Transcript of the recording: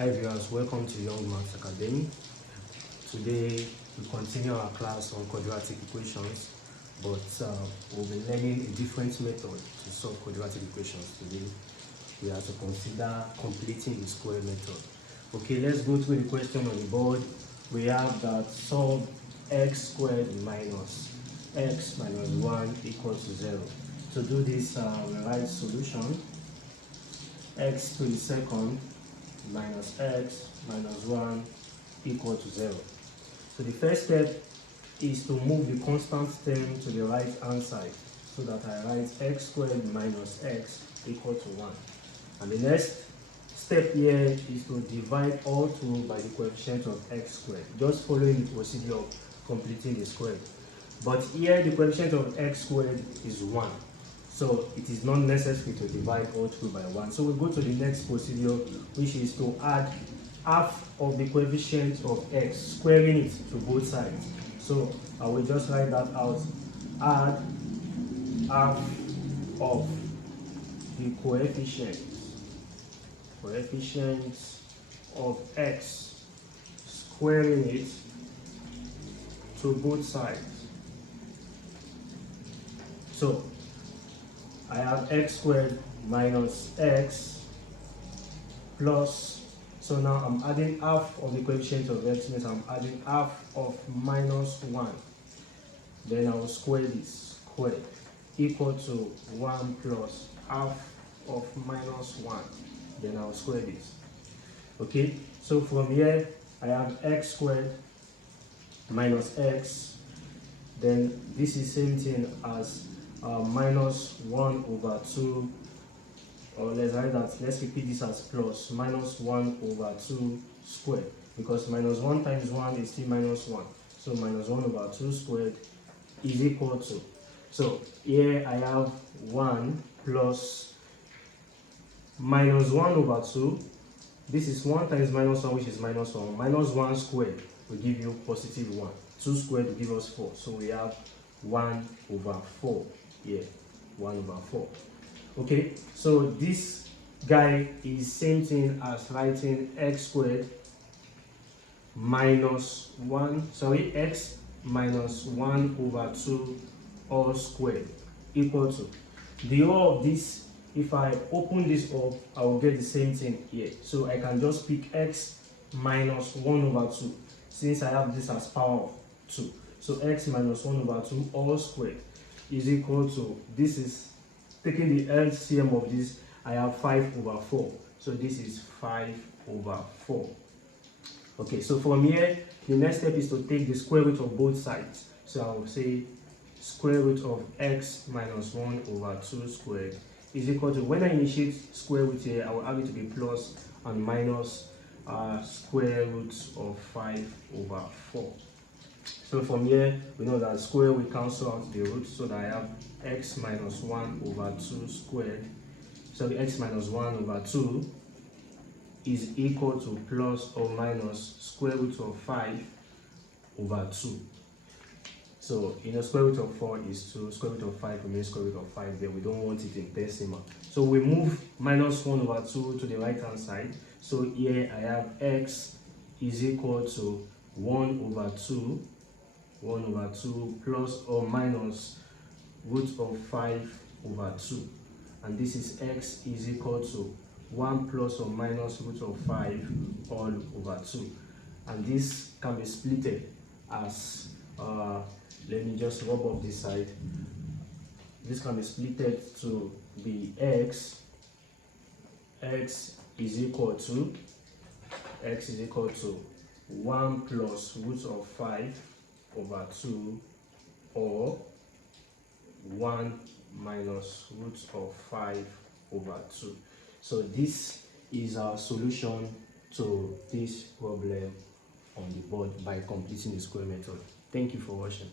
Hi viewers, welcome to Young Maths Academy. Today we continue our class on quadratic equations, but we'll be learning a different method to solve quadratic equations today. We have to consider completing the square method. Okay, let's go through the question on the board. We have that solve x squared minus x minus 1 equals to 0. To do this, we write solution x to the second minus x minus 1 equal to 0. So the first step is to move the constant term to the right hand side so that I write x squared minus x equal to 1. And the next step here is to divide all two by the coefficient of x squared, just following the procedure of completing the square. But here the coefficient of x squared is 1. So it is not necessary to divide all two by 1. So we go to the next procedure, which is to add half of the coefficient of x, squaring it to both sides. So I will just write that out. Add half of the coefficients of x, squaring it to both sides. So I have x squared minus x plus, so now I'm adding half of the coefficient of x, means I'm adding half of minus 1. Then I will square this, square, equal to 1 plus half of minus 1. Then I will square this. Okay, so from here I have x squared minus x. Then this is same thing as minus 1 over 2, or let's write that, let's repeat this as plus, minus 1 over 2 squared, because minus 1 times 1 is still minus 1. So minus 1 over 2 squared is equal to, so here I have 1 plus minus 1 over 2. This is 1 times minus 1, which is minus 1. Minus 1 squared will give you positive 1. 2 squared will give us 4. So we have 1 over 4 here. 1 over 4. Okay, so this guy is same thing as writing x squared minus 1, x minus 1 over 2 all squared equal to the whole of this. If I open this up, I will get the same thing here. So I can just pick x minus 1 over 2, since I have this as power of 2. So x minus 1 over 2 all squared is equal to, this is taking the LCM of this, I have 5 over 4. So this is 5 over 4. Okay, so from here, the next step is to take the square root of both sides. So I will say square root of x minus 1 over 2 squared is equal to, when I initiate square root here, I will have it to be plus and minus square root of 5 over 4. So from here, we know that square will cancel out the root, so that I have x minus 1 over 2 squared. So the x minus 1 over 2 is equal to plus or minus square root of 5 over 2. So, square root of 4 is 2, square root of 5 remains square root of 5 there. We don't want it in decimal. So we move minus 1 over 2 to the right hand side. So here I have x is equal to 1 over 2 plus or minus root of 5 over 2. And this is x is equal to 1 plus or minus root of 5 all over 2. And this can be splitted as, let me just rub off this side. This can be splitted to be x is equal to 1 plus root of 5 over 2, or 1 minus root of 5 over 2. So this is our solution to this problem on the board by completing the square method. Thank you for watching.